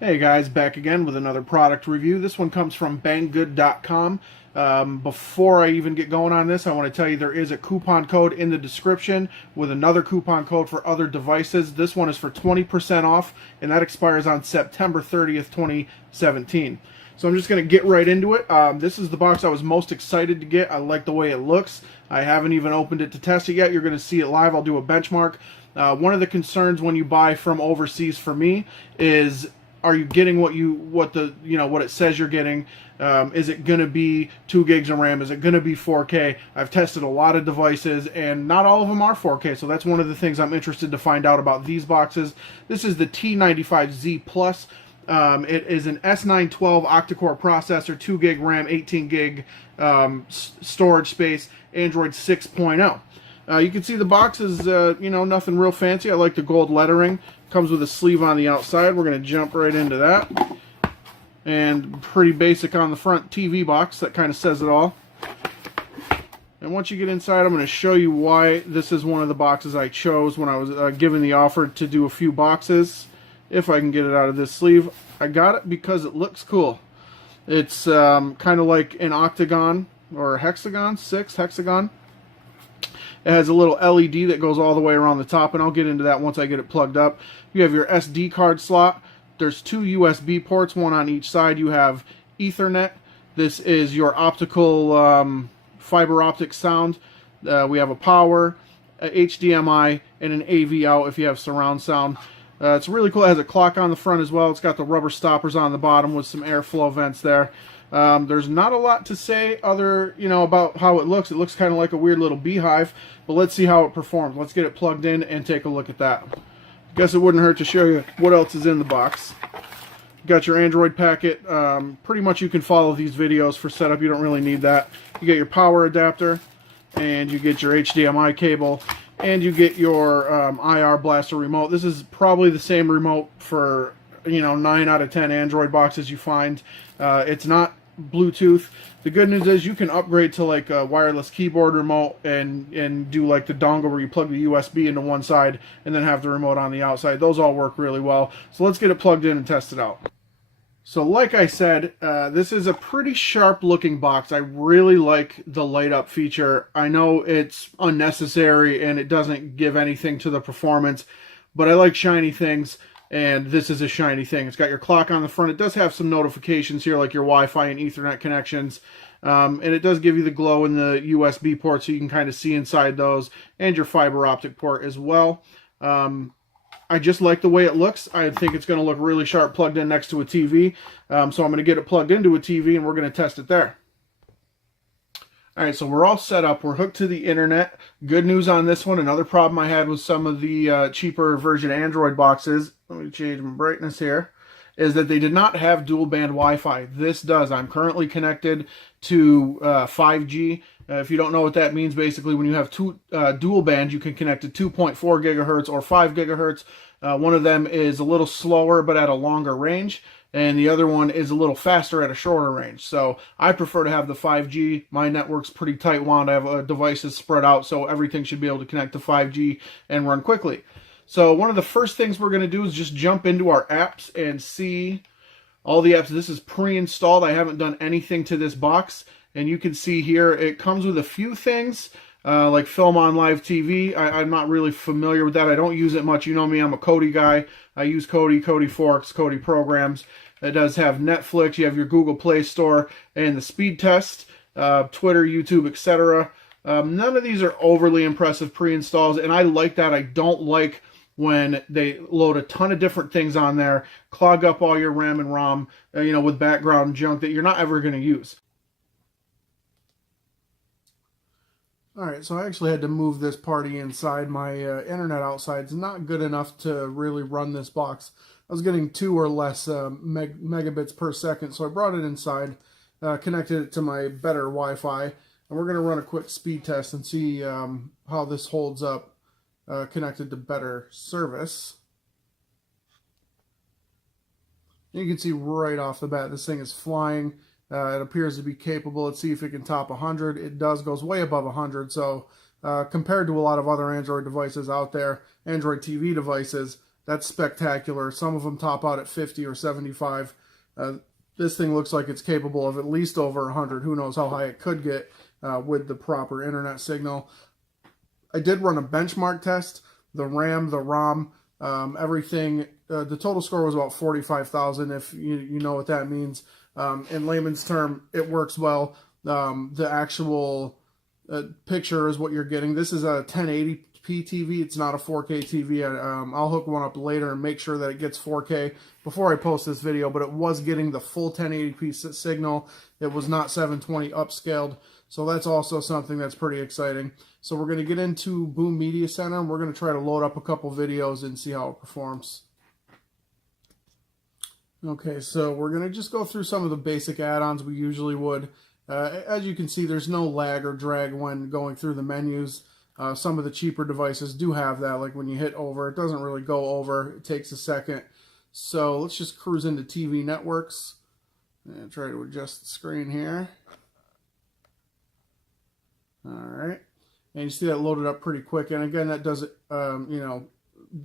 Hey guys, back again with another product review. This one comes from banggood.com. Before I even get going on this, I want to tell you there is a coupon code in the description with another coupon code for other devices. This one is for 20% off, and that expires on September 30th, 2017. So I'm just going to get right into it. This is the box I was most excited to get. I like the way it looks. I haven't even opened it to test it yet. You're going to see it live. I'll do a benchmark. One of the concerns when you buy from overseas for me is, are you getting what it says you're getting? Is it going to be 2 gigs of RAM? Is it going to be 4K? I've tested a lot of devices, and not all of them are 4K, so that's one of the things I'm interested to find out about these boxes. This is the T95Z Plus. It is an S912 octa-core processor, 2 gig RAM, 18 gig storage space, Android 6.0. You can see the box is, nothing real fancy. I like the gold lettering. Comes with a sleeve on the outside. We're going to jump right into that. And pretty basic on the front TV box. That kind of says it all. And once you get inside, I'm going to show you why this is one of the boxes I chose when I was given the offer to do a few boxes. If I can get it out of this sleeve. I got it because it looks cool. It's kind of like an octagon or a hexagon, 6 hexagon. It has a little LED that goes all the way around the top, and I'll get into that once I get it plugged up. You have your SD card slot. There's 2 USB ports, one on each side. You have Ethernet. This is your optical fiber optic sound. We have a power, a HDMI, and an AV out if you have surround sound. It's really cool. It has a clock on the front as well. It's got the rubber stoppers on the bottom with some airflow vents there. There's not a lot to say about how it looks. It looks kind of like a weird little beehive, but let's see how it performs. Let's get it plugged in and take a look at that. Guess it wouldn't hurt to show you what else is in the box. Got your Android packet. Pretty much you can follow these videos for setup. You don't really need that. You get your power adapter, and you get your HDMI cable, and you get your IR blaster remote. This is probably the same remote for 9 out of 10 Android boxes you find. It's not Bluetooth. The good news is you can upgrade to like a wireless keyboard remote and do like the dongle where you plug the USB into one side and then have the remote on the outside. Those all work really well. So let's get it plugged in and test it out. So like I said, this is a pretty sharp looking box. I really like the light up feature. I know it's unnecessary and it doesn't give anything to the performance, but I like shiny things. And this is a shiny thing. It's got your clock on the front. It does have some notifications here, like your Wi-Fi and Ethernet connections. And it does give you the glow in the USB port, so you can kind of see inside those, and your fiber optic port as well. I just like the way it looks. I think it's going to look really sharp plugged in next to a TV. So I'm going to get it plugged into a TV, and we're going to test it there. Alright, so we're all set up. We're hooked to the internet. Good news on this one. Another problem I had with some of the cheaper version Android boxes, let me change my brightness here, is that they did not have dual band Wi-Fi. This does. I'm currently connected to 5G. If you don't know what that means, basically when you have two dual band, you can connect to 2.4 gigahertz or 5 gigahertz. One of them is a little slower but at a longer range, and the other one is a little faster at a shorter range. So I prefer to have the 5G. My network's pretty tight wound. I have devices spread out, so everything should be able to connect to 5G and run quickly. So one of the first things we're going to do is just jump into our apps and see all the apps. This is pre-installed. I haven't done anything to this box. And you can see here, it comes with a few things, like Film on Live TV. I'm not really familiar with that. I don't use it much. You know me, I'm a Kodi guy. I use Kodi Forks, Kodi programs. It does have Netflix. You have your Google Play Store and the speed test, Twitter, YouTube, etc. None of these are overly impressive pre-installs, and I like that. I don't like when they load a ton of different things on there, clog up all your RAM and ROM, with background junk that you're not ever going to use. Alright, so I actually had to move this party inside. My internet outside is not good enough to really run this box. I was getting 2 or less megabits per second, so I brought it inside, connected it to my better Wi-Fi, and we're going to run a quick speed test and see how this holds up connected to better service. You can see right off the bat this thing is flying. It appears to be capable. Let's see if it can top 100. It does, goes way above 100. So compared to a lot of other Android devices out there, Android TV devices, That's spectacular. Some of them top out at 50 or 75. This thing looks like it's capable of at least over 100. Who knows how high it could get with the proper internet signal. I did run a benchmark test. The RAM, the ROM, everything. The total score was about 45,000, if you know what that means. In layman's term, it works well. The actual picture is what you're getting. This is a 1080p TV. It's not a 4K TV. I'll hook one up later and make sure that it gets 4K before I post this video, but it was getting the full 1080p signal. It was not 720 upscaled, so that's also something that's pretty exciting. So we're going to get into Boom Media Center, and we're going to try to load up a couple videos and see how it performs. Okay, so we're going to just go through some of the basic add-ons we usually would. As you can see, there's no lag or drag when going through the menus. Some of the cheaper devices do have that, like when you hit over, it doesn't really go over. It takes a second. So let's just cruise into TV networks and try to adjust the screen here. All right. And you see that loaded up pretty quick. And again, that doesn't,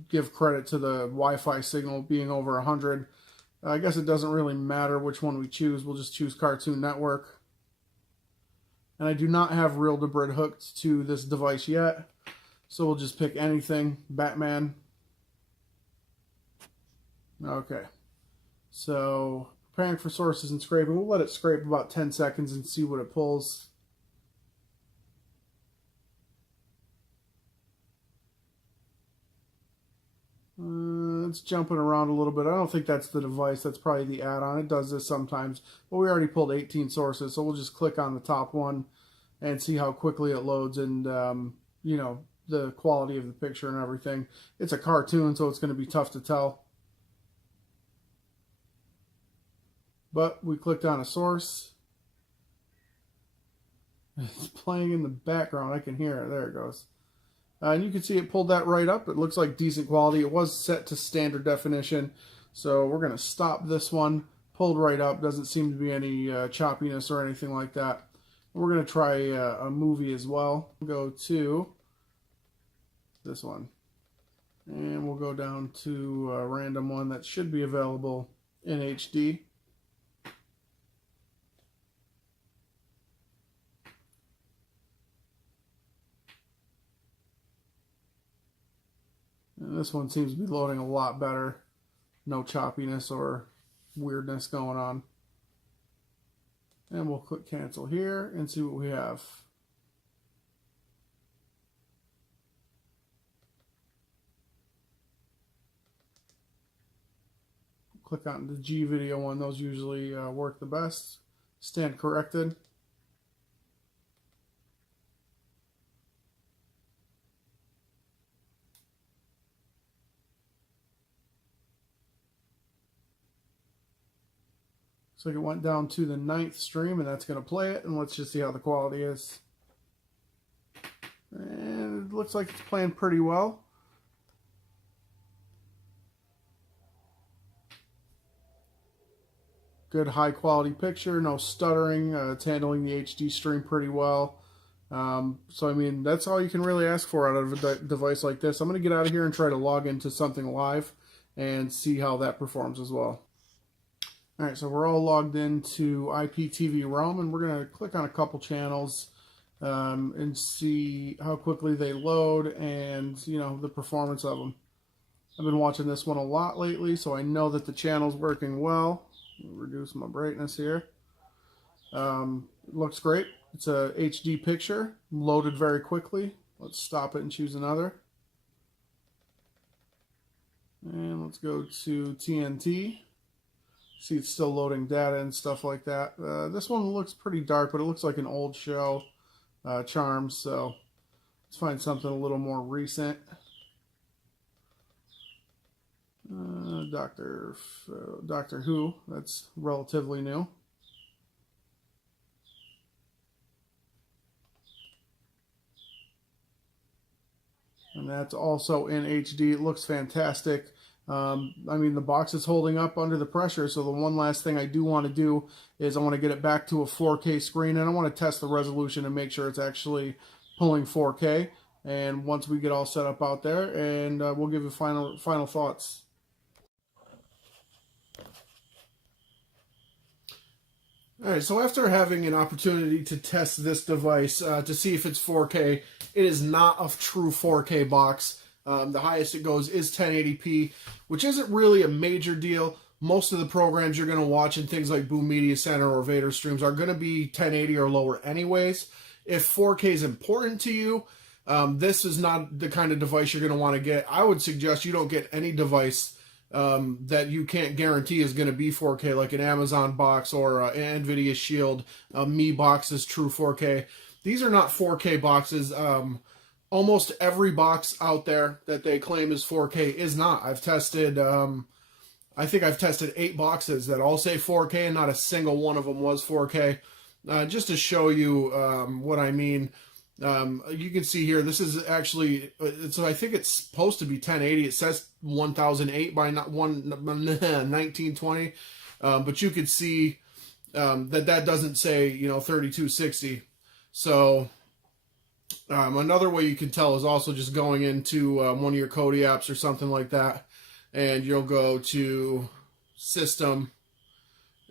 give credit to the Wi-Fi signal being over 100. I guess it doesn't really matter which one we choose. We'll just choose Cartoon Network. And I do not have Real to Brid hooked to this device yet. So we'll just pick anything. Batman. Okay. So preparing for sources and scraping. We'll let it scrape about 10 seconds and see what it pulls. It's jumping around a little bit. I don't think that's the device. That's probably the add-on. It does this sometimes. But we already pulled 18 sources, so we'll just click on the top one and see how quickly it loads and, the quality of the picture and everything. It's a cartoon, so it's going to be tough to tell. But we clicked on a source. It's playing in the background. I can hear it. There it goes. And you can see it pulled that right up. It looks like decent quality. It was set to standard definition. So we're going to stop this one. Pulled right up. Doesn't seem to be any choppiness or anything like that. We're going to try a movie as well. We'll go to this one. And we'll go down to a random one that should be available in HD. And this one seems to be loading a lot better. No choppiness or weirdness going on. And we'll click cancel here and see what we have. Click on the G video one. Those usually work the best. Stand corrected. So it went down to the 9th stream, and that's going to play it. And let's just see how the quality is. And it looks like it's playing pretty well. Good high quality picture, no stuttering. It's handling the HD stream pretty well. So I mean, that's all you can really ask for out of a device like this. I'm going to get out of here and try to log into something live and see how that performs as well. Alright, so we're all logged into IPTV Realm, and we're going to click on a couple channels and see how quickly they load and, the performance of them. I've been watching this one a lot lately, so I know that the channel's working well. Reduce my brightness here. It looks great. It's a HD picture, loaded very quickly. Let's stop it and choose another. And let's go to TNT. See, it's still loading data and stuff like that. This one looks pretty dark, but it looks like an old show, Charms. So let's find something a little more recent. Doctor Who. That's relatively new. And that's also in HD. It looks fantastic. I mean, the box is holding up under the pressure, so the one last thing I do want to do is I want to get it back to a 4K screen, and I want to test the resolution and make sure it's actually pulling 4K. and once we get all set up out there, and we'll give you final thoughts. All right, so after having an opportunity to test this device to see if it's 4K, it is not a true 4K box. The highest it goes is 1080p, which isn't really a major deal. Most of the programs you're going to watch in things like Boom Media Center or Vader Streams are going to be 1080 or lower anyways. If 4K is important to you, this is not the kind of device you're going to want to get. I would suggest you don't get any device that you can't guarantee is going to be 4K, like an Amazon box or an NVIDIA Shield. Mi box is true 4K. These are not 4K boxes. Almost every box out there that they claim is 4K is not. I've tested, I think I've tested 8 boxes that all say 4K, and not a single one of them was 4K. Just to show you what I mean. You can see here, this is actually, so I think it's supposed to be 1080. It says 1008 by 1920, but you could see that doesn't say, 3260. So another way you can tell is also just going into one of your Kodi apps or something like that, and you'll go to System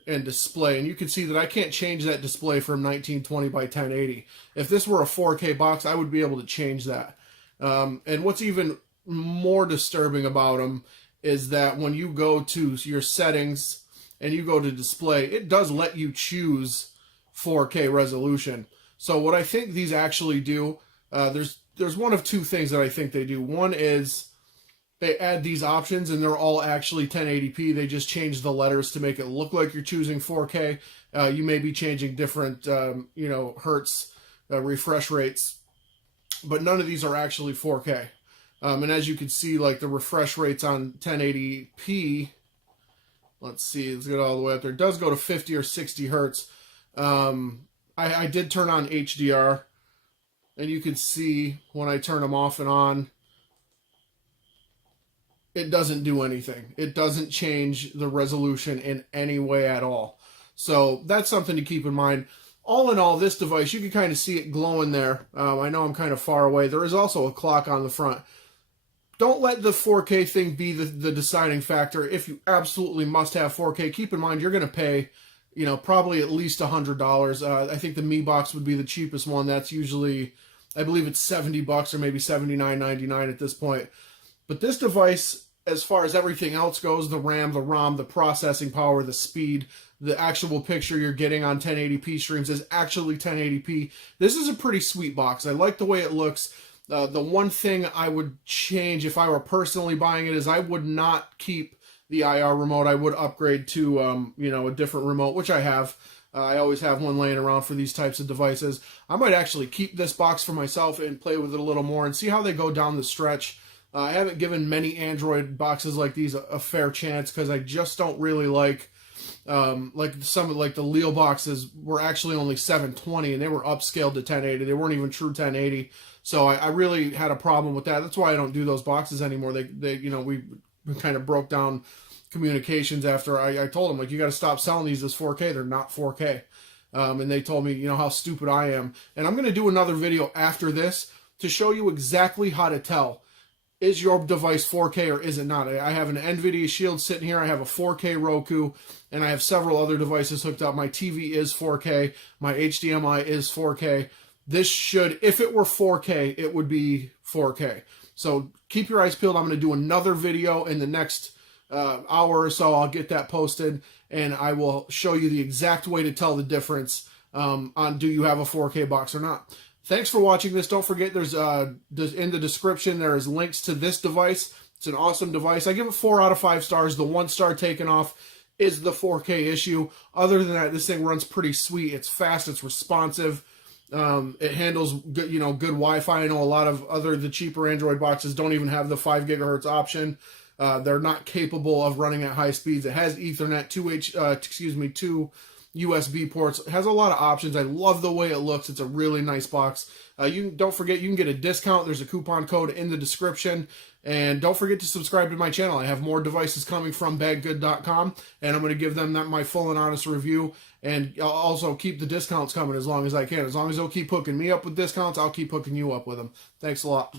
and Display, and you can see that I can't change that display from 1920 by 1080. If this were a 4K box, I would be able to change that. And what's even more disturbing about them is that when you go to your settings and you go to display, it does let you choose 4K resolution. So what I think these actually do, there's one of two things that I think they do. One is they add these options, and they're all actually 1080p. They just change the letters to make it look like you're choosing 4K. You may be changing different, hertz refresh rates, but none of these are actually 4K. And as you can see, like the refresh rates on 1080p, let's see, let's get all the way up there. It does go to 50 or 60 hertz. I did turn on HDR, and you can see when I turn them off and on, it doesn't do anything. It doesn't change the resolution in any way at all. So that's something to keep in mind. All in all, this device, you can kind of see it glowing there. I know I'm kind of far away. There is also a clock on the front. Don't let the 4K thing be the deciding factor. If you absolutely must have 4K, keep in mind you're going to pay, probably at least $100. I think the Mi box would be the cheapest one. That's usually, I believe it's $70 or maybe $79.99 at this point. But this device, as far as everything else goes, the RAM, the ROM, the processing power, the speed, the actual picture you're getting on 1080p streams is actually 1080p. This is a pretty sweet box. I like the way it looks. The one thing I would change if I were personally buying it is I would not keep the IR remote. I would upgrade to, a different remote, which I have. I always have one laying around for these types of devices. I might actually keep this box for myself and play with it a little more and see how they go down the stretch. I haven't given many Android boxes like these a fair chance because I just don't really like some of the Leo boxes were actually only 720 and they were upscaled to 1080. They weren't even true 1080. So I really had a problem with that. That's why I don't do those boxes anymore. We kind of broke down communications after I told them, like, you got to stop selling these as 4K. They're not 4K. And they told me, how stupid I am. And I'm going to do another video after this to show you exactly how to tell. Is your device 4K or is it not? I have an NVIDIA Shield sitting here. I have a 4K Roku, and I have several other devices hooked up. My TV is 4K. My HDMI is 4K. This should, if it were 4K, it would be 4K. So keep your eyes peeled. I'm going to do another video in the next hour or so. I'll get that posted, and I will show you the exact way to tell the difference on do you have a 4K box or not. Thanks for watching this. Don't forget, there's in the description, there is links to this device. It's an awesome device. I give it 4 out of 5 stars. The 1 star taken off is the 4K issue. Other than that, this thing runs pretty sweet. It's fast. It's responsive. It handles good, good Wi-Fi. I know a lot of the cheaper Android boxes don't even have the 5 gigahertz option. They're not capable of running at high speeds. It has Ethernet, two USB ports. It has a lot of options. I love the way it looks. It's a really nice box. Don't forget, you can get a discount. There's a coupon code in the description. And don't forget to subscribe to my channel. I have more devices coming from baggood.com, and I'm going to give them my full and honest review. And I'll also keep the discounts coming as long as I can. As long as they'll keep hooking me up with discounts, I'll keep hooking you up with them. Thanks a lot.